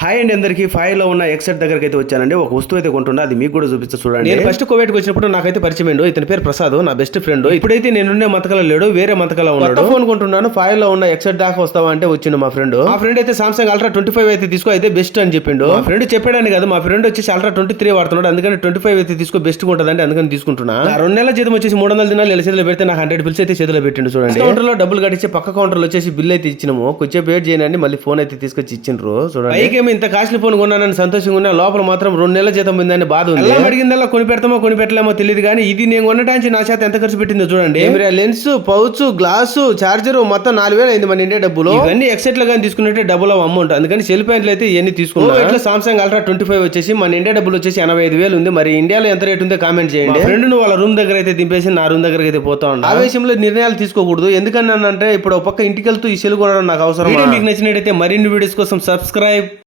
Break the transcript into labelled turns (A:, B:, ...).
A: Hi అండి అందరికి. ఫైవ్లో ఉన్న ఎక్సెట్ దగ్గరికి అయితే వచ్చానండి. ఒక వస్తువు అయితే కొంటున్నా. అది మీకు కూడా చూపిస్తా చూడండి. నేను ఫస్ట్ కోవిడ్ వచ్చినప్పుడు నాకైతే పరిచయం అయ్యిండు ఇతని పేరు ప్రసాద్ నా బెస్ట్ ఫ్రెండ్ ఇప్పుడైతే నేనుండే మంతకలో లేడు వేరే మంతకలో ఉన్నాడు. ఫోన్ కొంటున్నాను. ఫైవ్లో ఉన్న ఎక్సెట్ దాకా వస్తావా అంటే వచ్చిండు మా ఫ్రెండ్ మా ఫ్రెండ్ అయితే సామ్సంగ్ అల్ట్రా ట్వంటీ ఫైవ్ అయితే తీసుకో అయితే బెస్ట్ అని చెప్పిండు. మా ఫ్రెండ్ చెప్పాడని కదా. మా ఫ్రెండ్ వచ్చేసి అల్ట్రా ట్వంటీ త్రీ వాడుతున్నాడు. అందుకని ట్వంటీ ఫైవ్ అయితే తీసుకో బెస్ట్ ఉంటుందండి. అందుకని తీసుకుంటున్నా. రెండు నెలల జీతం వచ్చేసి మూడు వందల దినాలు నెల చేతిలో పెడితే నాకు హండ్రెడ్ బిల్స్ అయితే చేతిలో పెట్టిండు చూడండి. కౌంటర్లో డబ్బులు కట్టించి పక్క కౌంటర్లో వచ్చేసి బిల్ అయితే ఇచ్చినాము. కొంచెం వెయిట్ చేయండి. మళ్ళీ ఫోన్ అయితే తీసుకొచ్చి ఇచ్చిండ్రు చూడండి. పైకేమో ఇంత కాస్ట్లీ ఫోన్ కొన్నానని సంతోషంగా ఉన్నా లోపల మాత్రం రెండు నెలల జీతం ఉందని బాధ ఉంది. అడిగిందల్లా కొని పెడతామో కొని పెట్టలేమో తెలియదు కానీ ఇది నేను కొనడానికి నా చేత ఎంత ఖర్చు పెట్టిందో చూడండి. లెన్స్ పౌచ్ గ్లాసు చార్జర్ మొత్తం నాలుగు వేలు అయింది మన ఇండియా డబ్బులు. ఇవన్నీ ఎక్సెట్లో కానీ తీసుకున్నట్టే డబ్బులు అమౌంట్ అందుకని సెల్ ప్యాంట్లు అయితే ఇవన్నీ తీసుకున్నా. ఇట్లా సామ్సంగ్ అల్ట్రా ట్వంటీ ఫైవ్ వచ్చేసి మన ఇండియా డబ్బులు వచ్చేసి ఎనభై ఐదు వేలు ఉంది. మరి ఇండియాలో ఎంత రేట్ ఉందో కామెంట్ చేయండి. ఫ్రెండ్ నువ్వు వాళ్ళ రూమ్ దగ్గర అయితే దింపేసి నా రూమ్ దగ్గర అయితే పోతా ఉన్నా. ఆవేశంలో నిర్ణయాలు తీసుకోకూడదు. ఎందుకన్నానంటే ఇప్పుడు పక్క ఇంటికి వెళ్తూ ఈ సెల్ కొనడం నాకు అవసరం మీకు నచ్చినట్టయితే మరిన్ని వీడియోస్ కోసం సబ్స్క్రైబ్